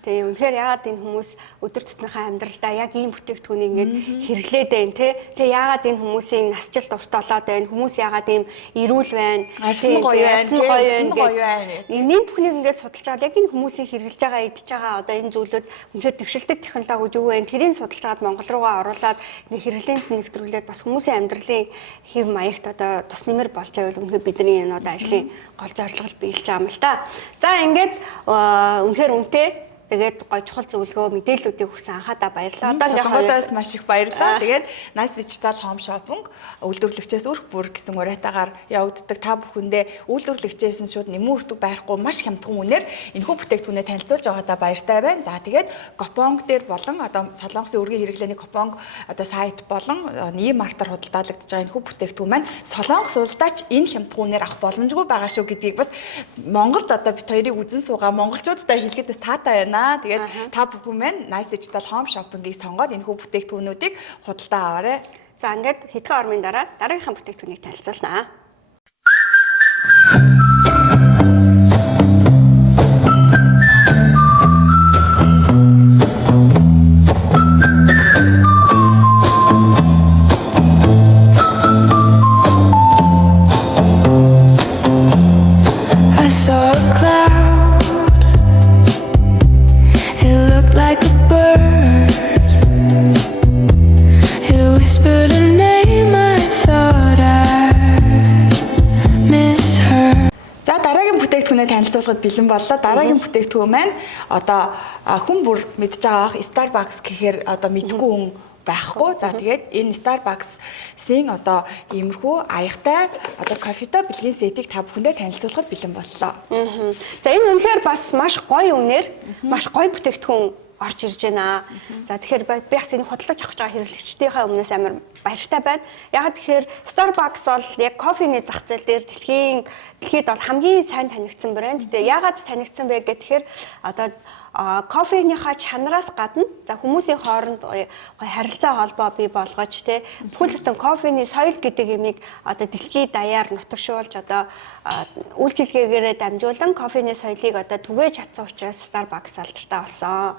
Тэгээ үнэхээр яагаад энэ хүмүүс өдөр тутмынхаа амьдралдаа яг ийм бүтээгдэхүүнийг ингээд хэрэглээд байна тий. Тэгээ яагаад энэ хүмүүсийн насжилт урт болоод байна? Хүмүүс яагаад ийм эрүүл байна? Арсан гоё байна. Энийн бүхнийг ингээд судалж байгаа яг энэ хүмүүсийн хэрэглэж байгаа идж байгаа одоо энэ зүйлүүд үнэхээр дэвшилдэг технологиуд юу вэ? Тэрийг судалж аваад Монгол руугаа оруулаад нэг хэрэглээнд нэвтрүүлээд бас хүмүүсийн амьдралын хэв маягт одоо тус нэмэр болж байвал үнэхээр бидний энэ одоо ажлын гол зорилго биелж байгаа юм л та. За ингээд үнэхээр үнэтэй тэгээд гой чухал зөвлөгөө мэдээллүүдийг өгсөн анхаадаа баярлалаа. Одоо ингээ хавдаас маш их баярлалаа. Тэгээд Nice Digital Home Shopping үйлдвэрлэгчээс өрх бүр гэсэн уриатаагаар явагддаг та бүхэндээ үйлдвэрлэгчээс нь шууд нэмэн өртөг байхгүй маш хямдхан үнээр энэхүү бүтээгдэхүүнээ танилцуулж байгаадаа баяртай байна. За тэгээд Coupang дээр болон одоо Солонгосын өргөн хэрэглээний Coupang одоо сайт болон E-Mart-аар худалдаалагдж байгаа энэхүү бүтээгдэхүүн маань Солонгос улсдаа ч энэ хямдхан үнээр авах боломжгүй байгаа шүү гэдгийг бас Монголд одоо бит хоёрыг үзэн суугаа монголчуудтай хэлэхэд бас таатай байна. Тэгээд та бүхэн маань Nice Digital Home Shopping-ийг сонгоод энэхүү бүтээгдэхүүнүүдийг худалдаа аваарай. За ингээд хэдхэн орны дараа дараагийнхаа бүтээгдэхүүнийг танилцуулнаа. Танилцуулгад бэлэн боллоо. Дараагийн бүтээгдэхүүн маань одоо хүн бүр мэдж байгаа Starbucks гэхээр одоо мэдгүй хүн байхгүй. За тэгээд энэ Starbucks-ийн одоо иймэрхүү аягтай одоо кофетой бэлгийн сетийг та бүхэндээ танилцуулгад бэлэн боллоо. За энэ үнэхээр бас маш гоё үнээр маш гоё бүтээгдэхүүн орж ирж байна. За тэгэхээр би бас энэ худалдаж авах гэж байгаа хэрэглэгчдийнхээ өмнөөс амар баяртай байна. Яг тэгэхээр Starbucks бол яг кофений зах зээл дээр дэлхийд бол хамгийн сайн танигдсан брэнд. Тэгээ яагаад танигдсан бэ гэхээр одоо кофенийхаа чанараас гадна за хүмүүсийн хооронд гоё харилцаа холбоо бий болгож те бүхэл бүтэн кофений соёл гэдэг юмыг одоо дэлхийд даяар нутагшуулж одоо үйлчилгээгээрээ дамжуулан кофений соёлыг одоо түгээж чадсан учраас Starbucks алдартай болсон.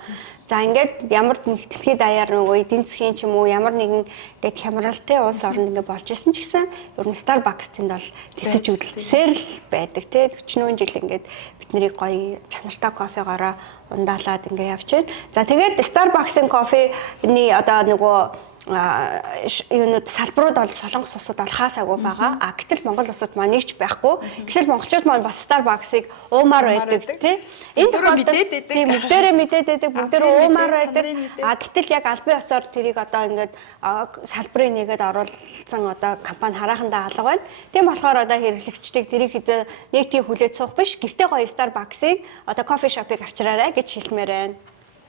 За ингээд ямар нэг дэлхийд даяар нөгөө эдийн засгийн ч юм уу ямар нэгэн ингээд хямралтай улс оронд ингээд болж исэн ч гэсэн ер нь Starbucks тэнд бол тэсэж үлдсээр л байдаг те 40 жил ингээд бид нарыг гоё чанартай кофегоороо ундаалаад ингээ явж байна. За тэгээд Starbucks-ын кофений одоо нөгөө юунууд салбарууд бол Солонгос улсад бол хаасаагүй байгаа. Гэтэл Монгол улсад маань нэгч байхгүй. Гэтэл монголчууд маань бас Starbucks-ыг уумаар байдаг тий. Энэ тохиолдолд тийм бүгдээрээ мэдээд байдаг, бүгдээрээ уумаар байдаг. Гэтэл яг албан ёсоор тэрийг одоо ингээд салбарын нэгэд оруулсан одоо компани харахандаа алга байна. Тийм болохоор одоо хэрэглэгчдийг тэрийг хэзээ нийтийн хүлээж суух биш. Гэртээ гоё Starbucks-ыг одоо кофе шопыг авчраарай гэж хэлмээр байна.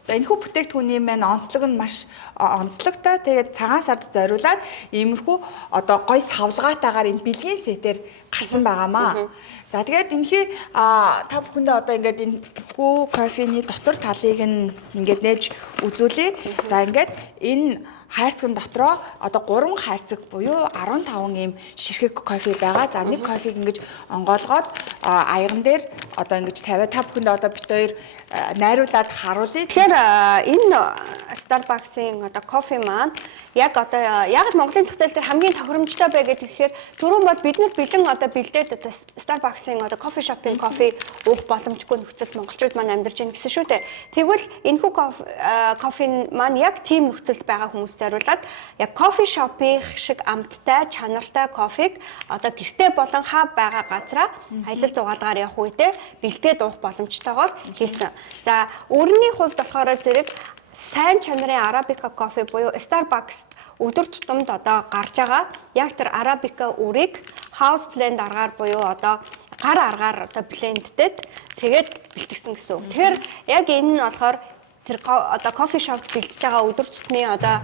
За энэхүү бүтээгдэхүүний маань онцлог нь маш онцлогтой. Тэгээд цагаан сард зориулаад иймэрхүү одоо гой савлгаатаагаар энэ бэлгийн сетээр гарсан байгаамаа. За тэгээд энэхий та бүхэндээ одоо ингээд энэ хүү кофений дотор талыг нь ингээд нээж үзүүлье. За ингээд энэ хайрцаг дотроо одоо 3 хайрцаг буюу 15 ийм ширхэг кофе байгаа. За нэг кофег ингэж онгоолгоод аяган дээр одоо ингэж тавиад та бүхэндээ одоо бит хоёр найруулад харуулъя. Тэгэхээр энэ Starbucks-ийн одоо кофе маань яг одоо яг Монголын зах зээл дээр хамгийн тохиромжтой бай гэхээр түрүүн бол бид нар бэлэн одоо бэлдээд одоо Starbucks-ийн одоо кофе шопын кофе уух боломжгүй нөхцөлд монголчууд маань амьдарч байна гэсэн шүү дээ. Тэгвэл энэхүү кофе маань яг тийм нөхцөлд байгаа хүмүүс зориулаад яг кофе шопын шиг амттай чанартай кофег одоо гэртээ болон хаа байгаа газараа аялал зугаалгаар явах үедээ бэлдээд уух боломжтойгоор хийсэн. За өрний хувьд болохоор зэрэг сайн чанарын Arabica кофе буюу Starbucks өдөр тутамд одоо гарч байгаа яг тэр Arabica үрийг house blend аргаар буюу одоо гар аргаар одоо бленддээд тэгээд бэлтгэсэн гэсэн үг. Тэгэхээр яг энэ нь болохоор тэр одоо кофе шоп бэлдэж байгаа өдөр тутмын одоо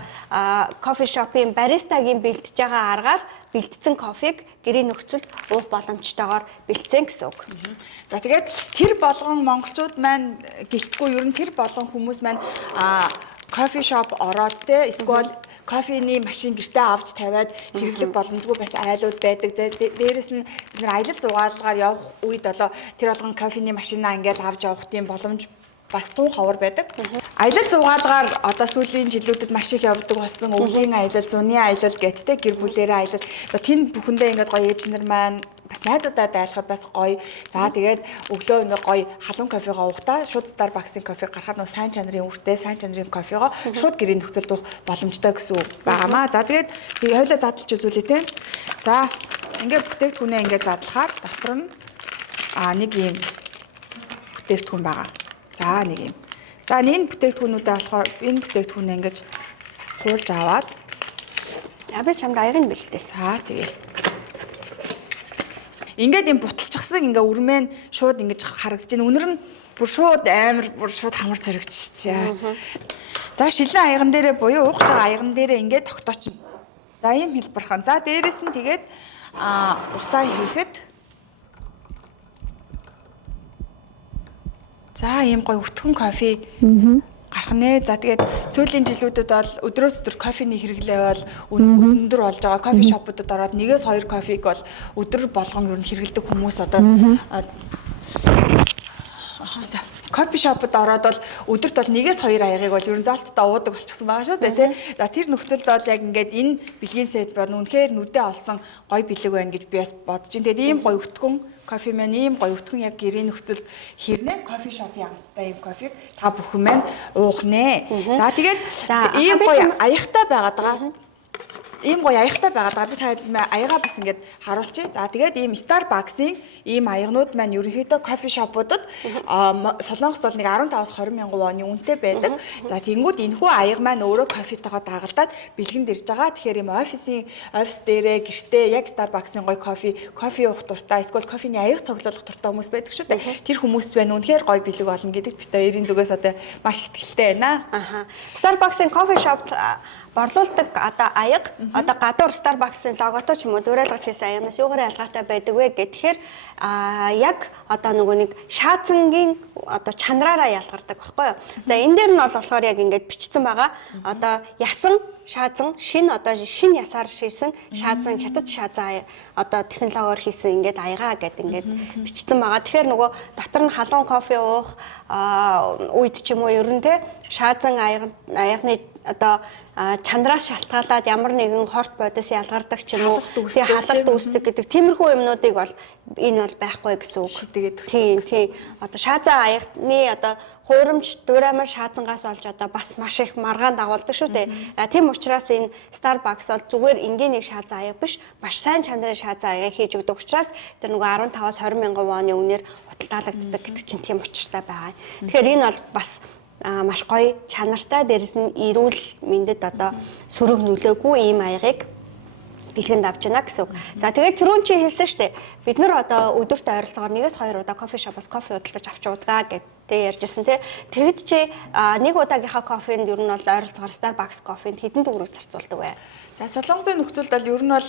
кофе шопын баристагийн бэлдэж байгаа аргаар бэлдсэн кофег гэрийн нөхцөлд уух боломжтойгоор бэлдсэн гэсэн үг. За тэгээд тэр болгон монголчууд маань гэлтгүй ер нь тэр болгон хүмүүс маань кофе шоп ороод те эсвэл кофений машин гэртээ авч тавиад хэрэглэх боломжгүй бас айлууд байдаг. Дээрээс нь бид нар аялал зугаалгаар явах үед болоо тэр болгон кофений машинаа ингээд авч явах тийм боломж бас тун ховор байдаг. Аялал зугаалгаар одоо сүүлийн жилүүдэд маш их явдаг болсон өвлийн аялал, зуны аялал гэдтэй гэр бүлэрээ аялал. За тэнд бүхэндээ ингээд гоё ээж нар маань бас найзуудаа дайлахад бас гоё. За тэгээд өглөө ингээд гоё халуун кофегоо уухтаа шууд Starbucks-ийн кофег гарахаар нөө сайн чанарын үртэй, сайн чанарын кофегоо шууд гэрийн нөхцөлд уух боломжтой гэсэн үг байгаамаа. За тэгээд хоёулаа задлж үзүүлээ те. За ингээд бүтээгдэхүүнээ ингээд задлахаар дотор нь нэг юм бүтээгдэхүүн байгаа. За нэг юм. За энэ бүтээгдэхүүнүүдээ болохоор энэ бүтээгдэхүүнээ ингэж хуулж аваад би чамд аягын бэлдээ. За тэгээ. Ингээд юм буталчихсан ингээ үрмэн шууд ингэж харагдаж байна. Үнэр нь бүр шууд амар бүр шууд хамар царигдчихжээ. За шилэн аяган дээрээ буюу уугч байгаа аяган дээрээ ингээд тогтооч. За ийм хэлбэрхан. За дээрээс нь тэгээд усаа хийхэд за ийм гоё өртгөн кофе гарах нэ. За тэгээд сүүлийн жилүүдэд бол өдрөөс өдөр кофений хэрэглээ бол өндөр болж байгаа. Кофе шопуудад ороод 1-2 кофег бол өдөр болгон ер нь хэрэглэдэг хүмүүс одоо кофе шопод ороод бол өдөрт бол 1-2 аягыг бол ер нь заалттай уудаг болчихсон байгаа шүү дээ тий. За тэр нөхцөлд бол яг ингээд энэ бэлгийн сет байна. Үнэхээр нүдээ олсон гоё бэлэг байна гэж би бас бодож байна. Тэгээд ийм гоё өтгөн кофе маань ийм гоё өтгөн яг гэрийн нөхцөлд хэрнээ кофе шопын амттай ийм кофег та бүхэн маань уух нэ. За тэгээд ийм гоё аягтай байгаад байгаа. Ийм гоё аягтай байгаад байгаа. Би та аягаа бас ингээд харуулчих. За тэгээд ийм Starbucks-ийн ийм аягнууд маань ерөнхийдөө кофе шопуудад Солонгост бол нэг 15-20 мянган воны үнэтэй байдаг. За тэнгууд энэхүү аяг маань өөрөө кофетойгоо дагалдаад бэлгэнд ирж байгаа. Тэгэхээр ийм офис дээрээ гэртээ яг Starbucks-ийн гоё кофе уух дуртай, эсвэл кофений аяг цоглуулах дуртай хүмүүс байдаг шүү дээ. Тэр хүмүүс байна. Үнэхээр гоё бэлэг болно гэдэгт бид хоёрын зүгээс одоо маш ихтэй байна. Starbucks-ийн кофе шоп борлуулдаг одоо аяга одоо гадуур Starbucks-ын логотой ч юм уу дуурайлгаж хийсэн аягнаас юугаар ялгаатай байдаг вэ гэхээр яг одоо нөгөө нэг шаазангийн одоо чанараараа ялгардаг байхгүй юу. За энэ дээр нь болохоор яг ингээд бичсэн байгаа. Одоо ясан шаазан шин ясаар шийсэн шаазан хятад шаазан одоо технологиор хийсэн ингээд аягаа гэдэг ингээд бичсэн байгаа. Тэгэхээр нөгөө дотор нь халуун кофе уух үед ч юм уу ер нь те шаазан аягны одоо чандраас шалтгаалаад ямар нэгэн хорт бодис ялгардаг ч юм уу халалт үүсдэг гэдэг тиймэрхүү юмнуудыг бол энэ бол байхгүй гэсэн үг. Тийм. Одоо шаазан аягны одоо хуурамч дуураймар шаазангаас болж одоо бас маш их маргаан дагуулдаг шүү дээ. Тийм учраас энэ Starbucks бол зүгээр энгийн нэг шаазан аяг биш, маш сайн чанарын шаазан аяг хийж өгдөг учраас тэр нөгөө 15-аас 20 мянган вооны үнээр худалдаалагддаг гэдэг чинь тийм учиртай байгаа. Тэгэхээр энэ бол бас маш гоё чанартай дээрэс нь эрүүл мэндэд одоо сөрөг нөлөөгүй ийм аягыг бэлгэнд авч байна гэсэн үг. За тэгээд түрүүн чи хэлсэн шүү дээ. Бид нар одоо өдөрт ойролцоогоор 1-2 удаа кофе шопоос кофе худалдаж авч уудгаа гэдэг ярьжсэн тий. Тэгэд чи нэг удаагийнхаа кофенд ер нь бол ойролцоогоор Starbucks кофенд хэдэн төгрөг зарцуулдаг вэ? За Солонгосын нөхцөлд бол ер нь бол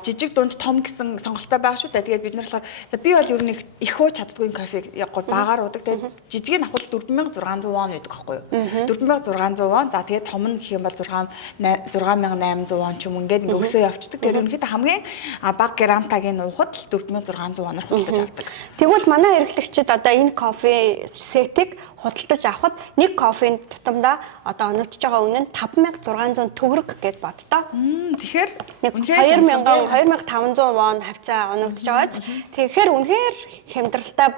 жижиг дунд том гэсэн сонголттой байгаа шүү дээ. Тэгээд бид нар болохоор за би бол ер нь их ууж чаддгүй кофег яггүй багаар уудаг. Тэгээд жижиг нь авахд 4600 вон байдаг байхгүй юу? 4600 вон. За тэгээд том нь гэх юм бол 6800 вон ч юм ингээд өсөө явцдаг. Тэгээд ерөнхийдөө хамгийн бага грамтагийн уухад 4600 воноор худалдаж авдаг. Тэгвэл манай эрхлэгчид одоо энэ кофе сетийг худалдаж авахд нэг кофенд тутамдаа одоо оногдож байгаа үнэ нь 5600 төгрөг гэдээ боддоо. Тэгэхээр нэг 2500 вон хавцаа оногдож байгаа. Тэгэхээр үнэхээр хямдралтай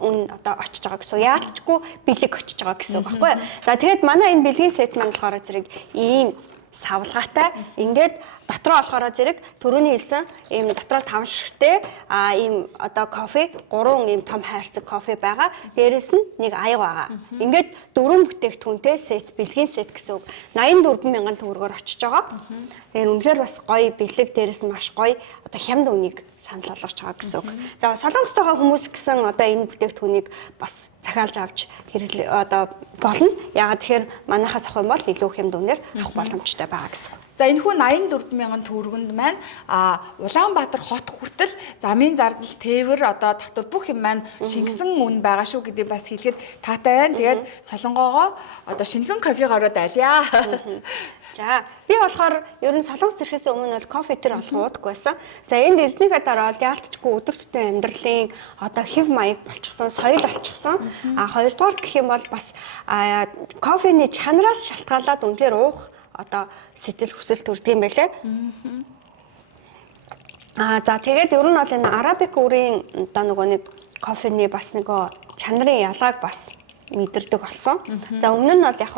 үн одоо очиж байгаа гэсэн. Яалтчгүй бэлэг очиж байгаа гэсэн үг байхгүй юу? За тэгээд манай энэ бэлгийн сет маань болохоор зэрэг ийм савлгаатай ингээд дотроо болохоор зэрэг төрөний хэлсэн ийм дотроо 5 ширхтэй ийм одоо кофе 3 ийм том хайрцаг кофе байгаа. Дээрээс нь нэг аяг байгаа. Ингээд 4 бүтээгдэхүүнтэй сет бэлгийн сет гэсэн үг. 84 мянган төгрөгөөр очиж байгаа. Тэгэхээр үнэхээр бас гоё бэлэг дээрээс нь маш гоё одоо хямд үнийг санал болгож байгаа гэсэн үг. За Солонгост байгаа хүмүүс гэсэн одоо энэ бүтээгдэхүүнийг бас захиалж авч одоо болно. Яагаад тэгэхээр манайхаас авах юм бол илүү хямд үнээр авах боломжтой байгаа гэсэн. За энэ хүн 84 мянган төгрөгөнд маань Улаанбаатар хот хүртэл замын зардал тээвэр одоо татвар бүх юм маань шингэсэн үн байгаа шүү гэдэг бас хэлэхэд таатай байна. Тэгээд Солонгоогоо одоо шинэхэн кофег ороод айлья. За би болохоор ер нь Солонгост ирэхээс өмнө бол кофе тэр олох уудаггүй байсан. За энд ирснийхээ дараа бол яалтчгүй өдөр тутмын амьдралын одоо хэв маяг болчихсон, соёл болчихсон. Хоёрдугаар гэх юм бол бас кофений чанараас шалтгаалаад үнээр уух одоо сэтгэл хүсэл төрдөг юм байлээ. За тэгээд ер нь бол энэ арабик үрийн одоо нөгөө нэг кофений бас нөгөө чанарын ялгааг бас мэдэрдэг болсон. За өмнө нь бол яг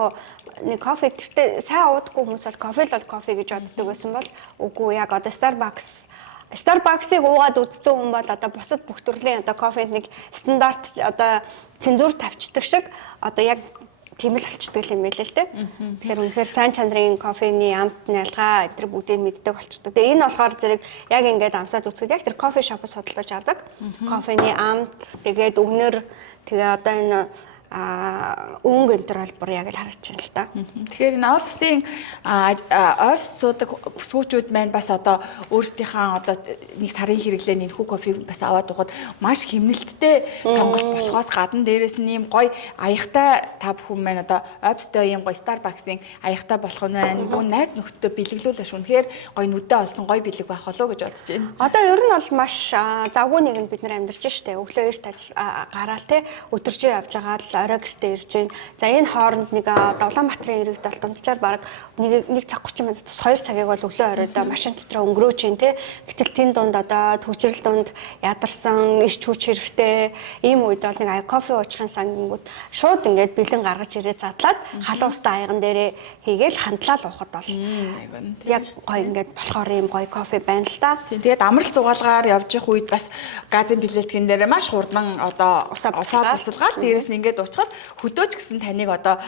нэг кофе тэртээ сайн уудаггүй хүмүүс бол кофе л бол кофе гэж боддог байсан бол үгүй яг одоо Starbucks-ыг уугаад үзсэн хүн бол одоо бусад бүх төрлийн одоо кофенд нэг стандарт одоо цензуур тавьчихдаг шиг одоо яг тийм л болчихдаг юм байл л дээ. Тэгэхээр үнэхээр сайн чанарын кофений амт нялгаа эдгээр бүгдийг мэддэг болчихдог. Тэгээ энэ болохоор зэрэг яг ингээд амсаад үзэхэд яг тэр кофе шопоос судалж авдаг. Кофений амт тэгээд өвнөр тэгээ одоо энэ өнгө энэ төр бол бүр яг л харагдаж байна л да. Тэгэхээр энэ офис суудаг сүүчүүд маань бас одоо өөрсдийнхээ одоо нэг сарын хэрэглээ нэнхүү кофе бас аваад уухад маш хэмнэлттэй сонголт болохоос гадна дээрэс нь ийм гоё аягтай та бүхэн маань одоо офистой ийм гоё Starbucks-ийн аягтай болох нь байна. Бүгд найз нөхдөдөө бэлэглүүлэх үнэхээр гоё нүдэ олсон гоё бэлэг байх болов гэж бодож байна. Одоо ер нь бол маш завгүй нэгэнд бид нар амьдарч штэ. Өглөө эрт гараал те өдөржин явж байгаа л орой гэртээ ирж байна. За энэ хооронд нэг Улаанбаатарын иргэд бол дунджаар баг нэг цаг 30 минут тус 2 цагийг бол өглөө оройдоо машин дотроо өнгөрөөж байна те. Гэтэл тэн дунд одоо төвчрэл дунд ядарсан иш хүч хэрэгтэй ийм үед бол нэг кофе уучхын сангингууд шууд ингээд бэлэн гаргаж ирээ задлаад халуустай аяган дээрээ хийгээл хандлал уухад бол яг гоё ингээд болохоор ийм гоё кофе байна л да. Тэгээд амралт зугаалгаар явж их үед бас газын билетгэн дээр маш хурдан одоо усаа буцалгаал дээрээс нь ингээд явуулчихад хөдөөч гэсэн таныг одоо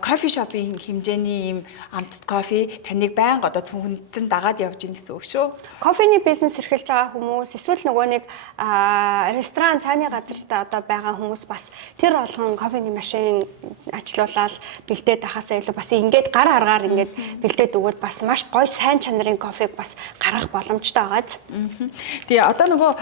кофе шопын хэмжээний ийм амтд кофе таныг байнга одоо цүнхэнтэн дагаад явж ийн гэсэн үг шүү. Кофений бизнес эрхэлж байгаа хүмүүс эсвэл нөгөө нэг ресторан цааны газарт одоо байгаа хүмүүс бас тэр болгон кофений машин ажилуулаад бэлдээд ахасаа илүү бас ингээд гар аргаар ингээд бэлдээд өгөөд бас маш гоё сайн чанарын кофег бас гаргах боломжтой байгааз. Тэгээ одоо нөгөө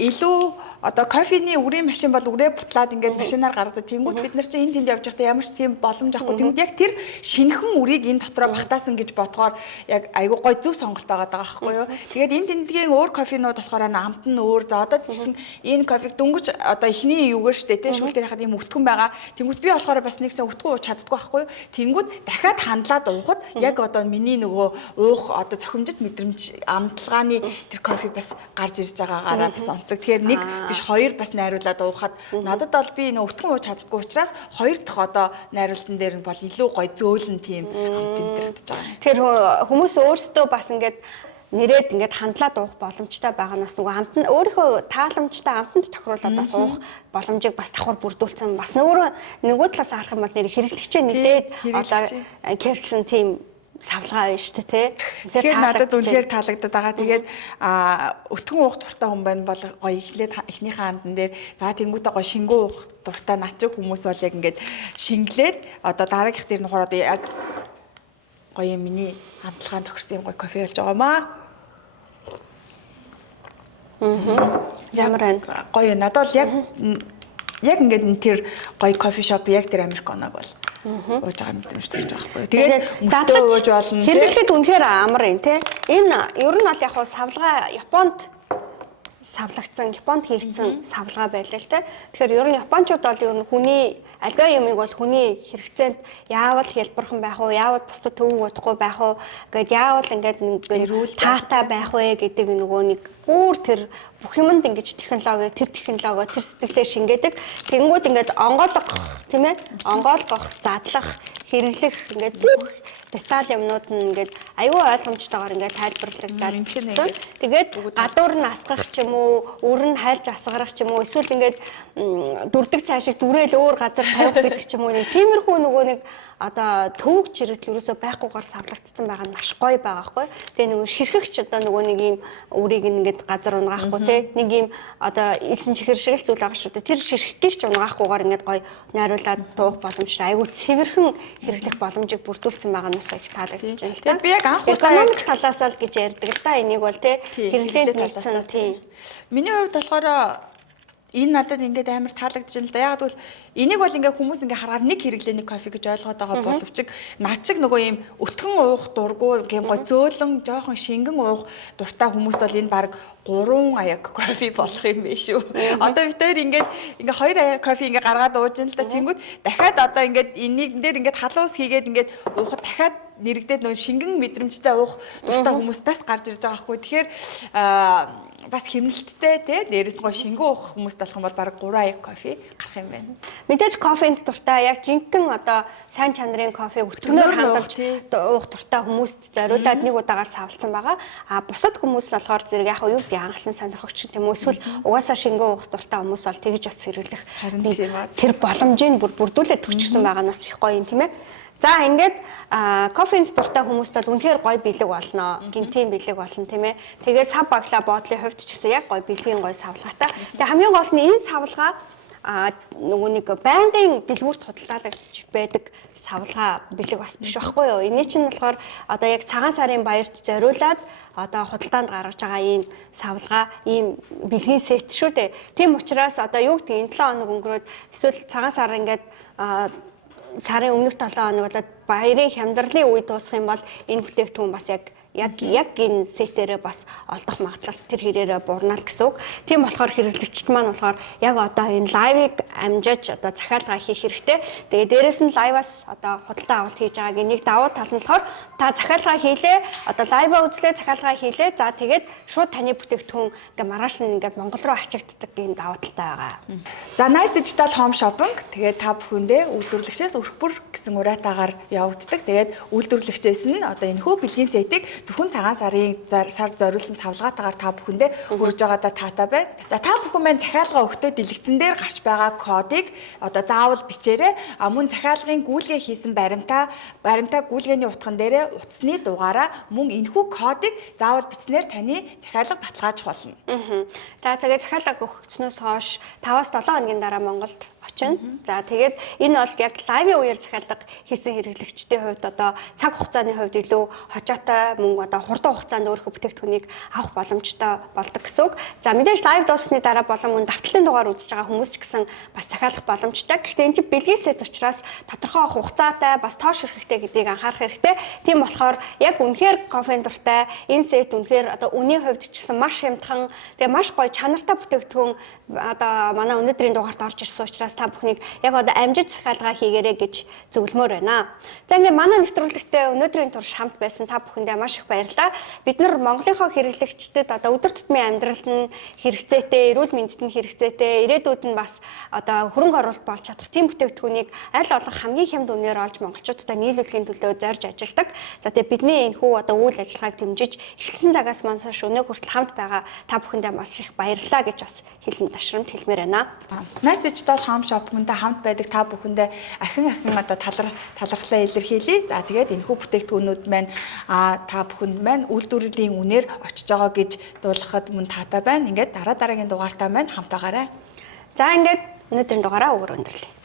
илүү одоо кофений үрийн машин бол үрээ бутлаад ингээд машинаар гаргадаг. Тэнгүүд бид нар чинь энэ тэнд явж байхдаа ямар ч тийм боломж авахгүй. Тэнгүүд яг тэр шинэхэн үрийг энэ дотроо багтаасан гэж бодохоор яг айгүй гой зөв сонголт байгаа байхгүй юу. Тэгээд энэ тэндгийн өөр кофенууд болохоор амт нь өөр. За одоо тийм энэ кофег дөнгөж одоо эхний юугаар штэ тий шүүл дээр хахад ийм өвтгөн байгаа. Тэнгүүд би болохоор бас нэгсэн өвтгөн ууж чаддгүй байхгүй юу. Тэнгүүд дахиад хандлаад уухад яг одоо миний нөгөө уух одоо цохимжит мэдрэмж амтлагааны тэр кофе бас гарч ирж байгаагаараа бас онцлог. Тэгэхээр нэг биш хоёр бас найруулад уухад надад бол би нөө өвтгөн ууж чаддгүй учраас хоёр дахь одоо найруултан дээр нь бол илүү гоё зөөлөн тийм амт мэдрэгдэж байгаа. Тэгэхээр хүмүүс өөрсдөө бас ингээд нэрэд ингээд хандлаад уух боломжтой байгаанаас нөгөө амт нь өөрийнхөө тааламжтай амтанд тохируулаад бас уух боломжийг бас давхар бүрдүүлсэн. Бас нөгөө талаас харах юм бол нэр хэрэглэгчээ нэдээд одоо кэрсэн тийм савлгаа байна шүү дээ тий. Тэгэхээр надад үнэхээр таалагдаад байгаа. Тэгээд өтгөн уух дуртай хүн байна бол гоё эхлээд эхнийхээ андан дээр за тэнгуүтэ гоё шингүү уух дуртай наачиг хүмүүс бол яг ингээд шинглээд одоо дараагийнх дээр нөхөр одоо яг гоё миний амтлагаан тохирсон юм гоё кофе болж байгаамаа. Ямар байна? Гоё надад бол яг ингээд тэр гоё кофе шоп яг тэр Американог бол ууж байгаа мэдрэмж төрж байгаа байхгүй. Тэгээд мөстөө ууж болно. Хэрэглэхэд үнэхээр амар юм те. Энэ ер нь бол яг савлгаа Японд савлагдсан, Японд хийгдсэн савлгаа байлаа л те. Тэгэхээр ер нь японочууд бол ер нь хүний альва юмыг бол хүний хэрэгцээнд яавал хэлбэрхэн байх уу, яавал бусдад төвөг удахгүй байх уу гэд яавал ингээд таатай байх вэ гэдэг нөгөө нэг бүр тэр бүх юмд ингэж технологи, тэр сэтгэлээр шингээдэг. Тэнгүүд ингээд онгойлгох тийм ээ? Онгойлгох, задлах, хэрэглэх ингээд бүх деталь юмнууд нь ингээд аюу ойлгомжтойгоор ингээд тайлбарлагдаад ирсэн. Тэгээд гадуур нь асгах ч юм уу, өр нь хайлж асгарах ч юм уу, эсвэл ингээд дүрдэг цаашиг дүрээл өөр газар тавих гэдэг ч юм уу. Тиймэрхүү нөгөө нэг одоо төвөг чирэгдэл ерөөсөө байхгүйгээр савлагдсан байгаа нь маш гоё байгаа байхгүй. Тэгээ нөгөө ширхэгч одоо нөгөө нэг юм үрийг ингээд газар унгаахгүй те нэг юм одоо илсэн чихэр шиг л зүйл байгаа шүү дээ. Тэр ширхгийг ч унгаахгүйгээр ингээд гоё найруулад дуух боломжтой. Айгу цэвэрхэн хэрэглэх боломжийг бүрдүүлсэн байгаа нь их таалагдчихж байна л да. Би яг анх экономик талаас л гэж ярьдаг л да. Энийг бол те хэрэглээнд нийцсэн тийм. Миний хувьд болохоор энэ надад ингээд амар таалагдж байна л да. Яг гэвэл энийг бол ингээд хүмүүс ингээд харахаар нэг хэрэглээний кофе гэж ойлгоод байгаа боловч наад шиг нөгөө юм өтгөн уух дурггүй гэм гоо зөөлөн жоохон шингэн уух дуртай хүмүүст бол энэ баг 3 аяг кофе болох юм биш үү. Одоо бид хоёр ингээд 2 аяг кофе ингээд гаргаад ууж байна л да. Тэнгүүд дахиад одоо ингээд энийг дээр ингээд халуус хийгээд ингээд уухад дахиад нэрэгдээд нөгөө шингэн мэдрэмжтэй уух дуртай хүмүүс бас гарч ирж байгаа байхгүй. Тэгэхээр бас хэмнэлттэй тий дээрээс гоо шингэн уух хүмүүс болох юм бол баг 3 аяг кофе гарах юм байна. Мэдээж кофенд дуртай яг жинхэнэ одоо сайн чанарын кофе өтгөнөөр хандалж уух дуртай хүмүүст зориулаад нэг удаагаар савлцсан байгаа. А бусад хүмүүс болохоор зэрэг яг юу гэдэг анхлан сонирхогч юм уу эсвэл угаасаа шингэн уух дуртай хүмүүс бол тэгж бас хэрэглэх тэр боломжийг бүрдүүлээд төгчсөн байгаа нь бас их гоё юм тийм ээ. За ингээд кофенд дуртай хүмүүст бол үнэхээр гоё бэлэг болно. Гинтийн бэлэг болно тийм ээ. Тэгээд сав баглаа боодлын хувьд ч гэсэн яг гоё бэлгийн гоё савлгаатай. Тэгээд хамгийн гол нь энэ савлгаа нөгөө нэг байнгын бэлгүүрт худалдаалагдчих байдаг савлгаа бэлэг бас биш байхгүй юу. Эний чинь болохоор одоо яг цагаан сарын баярт зориулаад одоо худалдаанд гаргаж байгаа ийм савлгаа, ийм бэлгийн сет шүү дээ. Тийм учраас одоо юу гэдэг энэ 7 хоног өнгөрөөд эсвэл цагаан сар ингээд сарын өмнөх 7 хоног болоод баярын хямдралын үе дуусах юм бол энэ бүтээгдэхүүн бас яг энэ сетээрээ бас олдох магадлал тэр хэрээрээ буурна л гэсэн үг. Тийм болохоор хэрэглэгчд маань болохоор яг одоо энэ лайвыг амжиж одоо захиалга хийх хэрэгтэй. Тэгээ дээрэс нь лайваас одоо худалдаа авалт хийж байгааг нэг давуу тал нь болохоор та захиалга хийлээ, одоо лайваа үзлээ, захиалга хийлээ. За тэгээд шууд таны бүтээгдэхүүн ингээ маргааш нь ингээ Монгол руу ачигддаг ийм давуу талтай байгаа. За Nice Digital Home Shopping тэгээд та бүхэндээ үйлдвэрлэгчээс өрх бүр гэсэн уриатаагаар явагддаг. Тэгээд үйлдвэрлэгчээс нь одоо энэ хүү бэлгийн сетийг зөвхөн цагаан сарын сард зориулсан савлгаатаагаар та бүхэндээ хүргэж байгаадаа таатай байна. За та бүхэн маань захиалга өгтөө дэлгэцэн дээр гарч байгаа кодыг одоо заавал бичээрэй. Мөн захиалгын гүйлгээ хийсэн баримтаа гүйлгээний утган дээрээ утасны дугаараа мөн энэхүү кодыг заавал бичснээр таны захиалга баталгаажих болно. За тэгээд захиалга өгснөөс хойш 5-7 хоногийн дараа Монголд очино. За тэгээд энэ бол яг лайвын үеэр захиалга хийсэн хэрэглэгчдийн хувьд одоо цаг хугацааны хувьд илүү хожоотой мөн одоо хурдан хугацаанд өөрийнхөө бүтээгдэхүүнийг авах боломжтой болдог гэсэн үг. За мэдээж лайв дууссаны дараа болон мөн давталтын дугаар үзэж байгаа хүмүүс ч гэсэн бас захиалах боломжтой. Гэхдээ энэ чинь бэлгийн сет учраас тодорхой хугацаатай бас тоош хэрэгтэй гэдгийг анхаарах хэрэгтэй. Тийм болохоор яг үнэхээр кофенд дуртай энэ сет үнэхээр одоо үнийн хувьд ч гэсэн маш хямдхан тэгээ маш гоё чанартай бүтээгдэхүүн одоо манай өнөөдрийн дугаарт орж ирсэн учраас та бүхнийг яг одоо амжиж захиалга хийгээрэй гэж зөвлөмөр байна. За ингээд манай нэвтрүүлэгтээ өнөөдрийн турш хамт байсан та бүхэндээ маш их баярлалаа. Бид нар Монголынхоо хэрэглэгчдэд одоо өдөр тутмын амьдралд нь хэрэгцээтэй, эрүүл мэндэд нь хэрэгцээтэй, ирээдүйд нь бас одоо хөрөнгө оруулалт болж чадах тийм бүтээгдэхүүнийг аль болох хамгийн хямд үнээр олж монголчуудтай нийлүүлэхийн төлөө зорж ажилладаг. За тэгээ бидний энэхүү одоо үйл ажиллагааг дэмжиж эхэлсэн цагаас маань хойш өнөө хүртэл хамт байгаа та бүхэндээ маш их баярлалаа гэж бас хэлэн ташрамт хэлмээр байна. Nice Digital Home Shop-тай хамт байдаг та бүхэндээ ахин одоо талархлаа илэрхийлье. За тэгээд энэхүү бүтээгдэхүүнүүд маань та бүхэнд маань үйлдвэрлэлийн үнээр очиж байгаа гэж дуулгахад мөн таатай байна. Ингээд дараагийн дугаартаа маань хамт байгаарай. За ингээд өнөөдрийн дугаараа өгөр өндөрлөе.